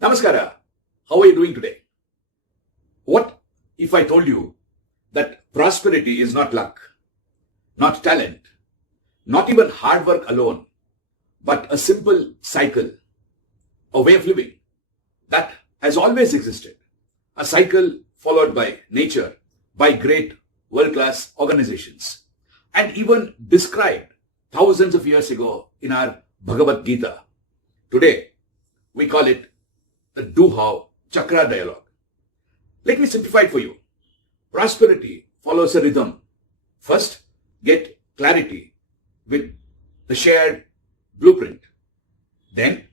Namaskara. How are you doing today? What if I told you that prosperity is not luck, not talent, not even hard work alone, but a simple cycle, a way of living that has always existed, a cycle followed by nature, by great world-class organizations, and even described thousands of years ago in our Bhagavad Gita. Today, we call it the doHow Chakra Dialogue. Let me simplify it for you. Prosperity follows a rhythm. First, get clarity with the shared blueprint. Then,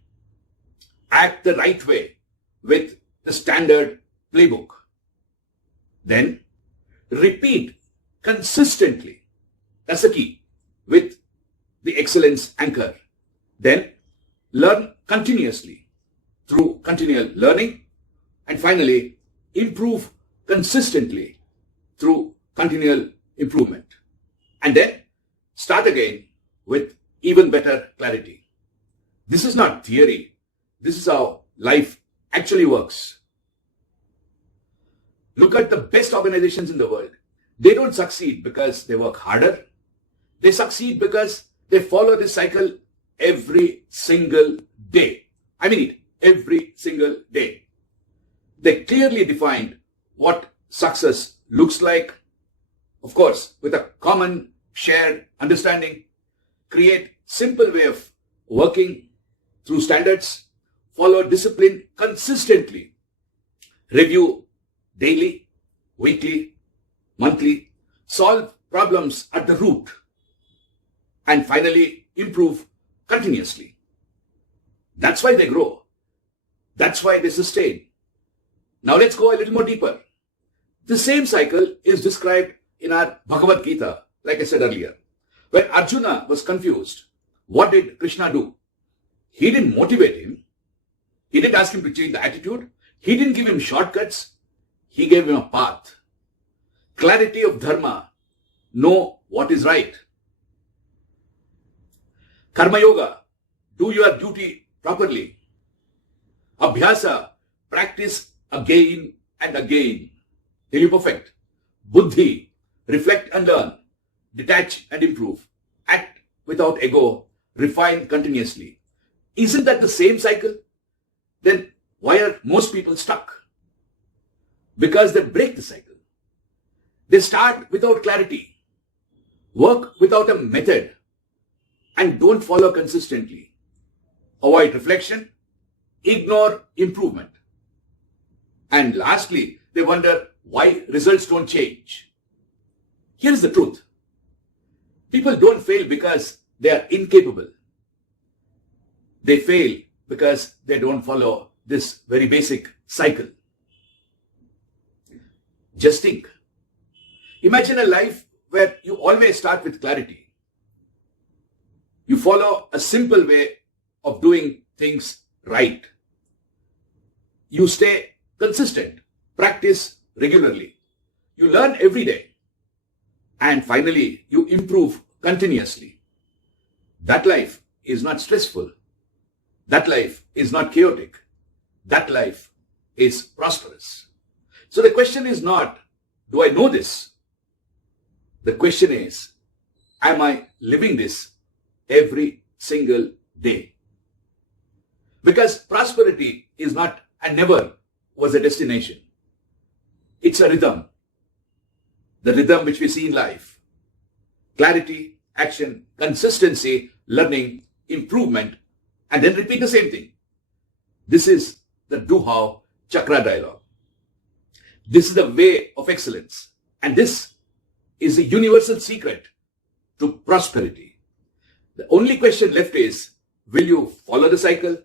act the right way with the standard playbook. Then, repeat consistently. That's the key, with the excellence anchor. Then, learn continuously through continual learning. And finally, improve consistently through continual improvement. And then, start again with even better clarity. This is not theory. This is how life actually works. Look at the best organizations in the world. They don't succeed because they work harder. They succeed because they follow this cycle every single day. I mean it, every single day. They clearly defined what success looks like. Of course, with a common shared understanding, create simple way of working through standards, follow discipline consistently, review daily, weekly, monthly, solve problems at the root, and finally improve continuously. That's why they grow. That's why they sustain. Now let's go a little more deeper. The same cycle is described in our Bhagavad Gita, like I said earlier. When Arjuna was confused, what did Krishna do? He didn't motivate him. He didn't ask him to change the attitude. He didn't give him shortcuts. He gave him a path. Clarity of dharma. Know what is right. Karma yoga. Do your duty properly. Abhyasa. Practice again and again till you perfect. Buddhi. Reflect and learn. Detach and improve. Act without ego. Refine continuously. Isn't that the same cycle? Then why are most people stuck? Because they break the cycle. They start without clarity, work without a method, and don't follow consistently. Avoid reflection, ignore improvement. And lastly, they wonder why results don't change. Here's the truth. People don't fail because they are incapable. They fail because they don't follow this very basic cycle. Just think. Imagine a life where you always start with clarity. You follow a simple way of doing things right. You stay consistent, practice regularly. You learn every day. And finally, you improve continuously. That life is not stressful. That life is not chaotic. That life is prosperous. So the question is not, do I know this? The question is, am I living this every single day? Because prosperity is not and never was a destination. It's a rhythm. The rhythm which we see in life. Clarity, action, consistency, learning, improvement, and then repeat the same thing. This is the doHow Chakra Dialogue. This is the way of excellence. And this is the universal secret to prosperity. The only question left is, will you follow the cycle?